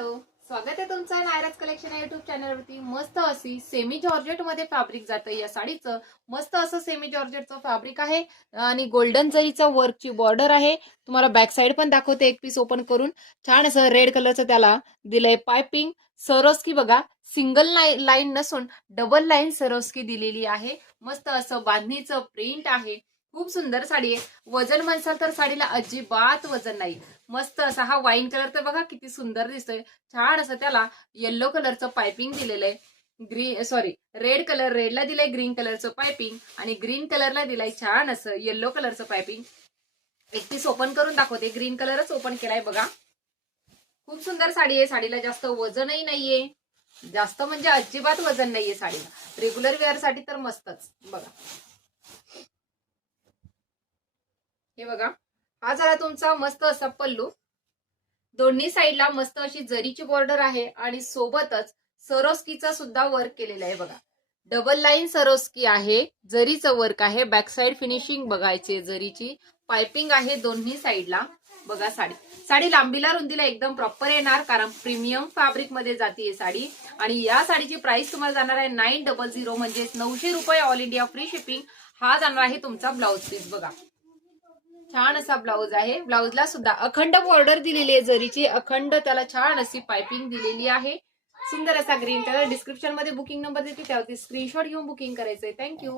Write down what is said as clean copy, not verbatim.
Hello, स्वागत आहे तुमचं नायराज कलेक्शन या युट्यूब चॅनलवरती। मस्त अशी सेमी जॉर्जेट मध्ये फॅब्रिक जातं या साडीचं। मस्त असं सेमी जॉर्जेटचं फॅब्रिक आहे आणि गोल्डन जरीचं वर्कची बॉर्डर आहे। तुम्हाला बॅक साइड पण दाखवते एक पीस ओपन करून। छान असं रेड कलरचं त्याला दिलंय पाइपिंग। सरोस्की बघा, सिंगल लाईन नसून डबल लाईन सरोस्की दिलेली आहे। मस्त असं बांधणीचं प्रिंट आहे। खूप सुंदर साडी आहे। वजन म्हणसाल तर साडीला अजिबात वजन नाही। मस्त असा हा वाईन कलर तर बघा किती सुंदर दिसतोय। छान असं त्याला येलो कलरचं पाइपिंग दिलेलं आहे। रेडला दिलंय ग्रीन कलरचं पाइपिंग आणि ग्रीन कलरला दिलंय छान असं येलो कलरचं पाइपिंग। एक पीस ओपन करून दाखवते। ग्रीन कलरच ओपन केलाय बघा। खूप सुंदर साडी आहे। साडीला जास्त वजनही नाहीये, जास्त म्हणजे अजिबात वजन नाहीये साडीला। रेग्युलर वेअर साठी तर मस्तच बघा। हे बघा, हा झाला तुमचा मस्त असा पल्लू। दोन्ही साईडला मस्त अशी जरीची बॉर्डर आहे आणि सोबतच सरोस्कीचा सुद्धा वर्क केलेला आहे बघा। डबल लाईन सरोस्की आहे, जरीचं वर्क आहे। बॅक साइड फिनिशिंग बघायची, जरीची पाइपिंग आहे दोन्ही साईडला बघा। साडी लांबीला रुंदीला एकदम प्रॉपर येणार, कारण प्रीमियम फॅब्रिक मध्ये जाते साडी। आणि या साडीची प्राइस तुम्हाला जाणार आहे 900 म्हणजे 900 रुपये, ऑल इंडिया फ्री शिपिंग। हा जाणार आहे तुमचा ब्लाउज पीस बघा। छान असा ब्लाउज आहे। ब्लाउजला सुद्धा अखंड बॉर्डर दिलेली आहे जरीची, अखंड त्याला छान अशी पाइपिंग दिलेली आहे। सुंदर असा ग्रीन कलर। डिस्क्रिप्शन मध्ये बुकिंग नंबर देते, त्यावरती स्क्रीनशॉट घेऊन बुकिंग करायचंय। थँक्यू।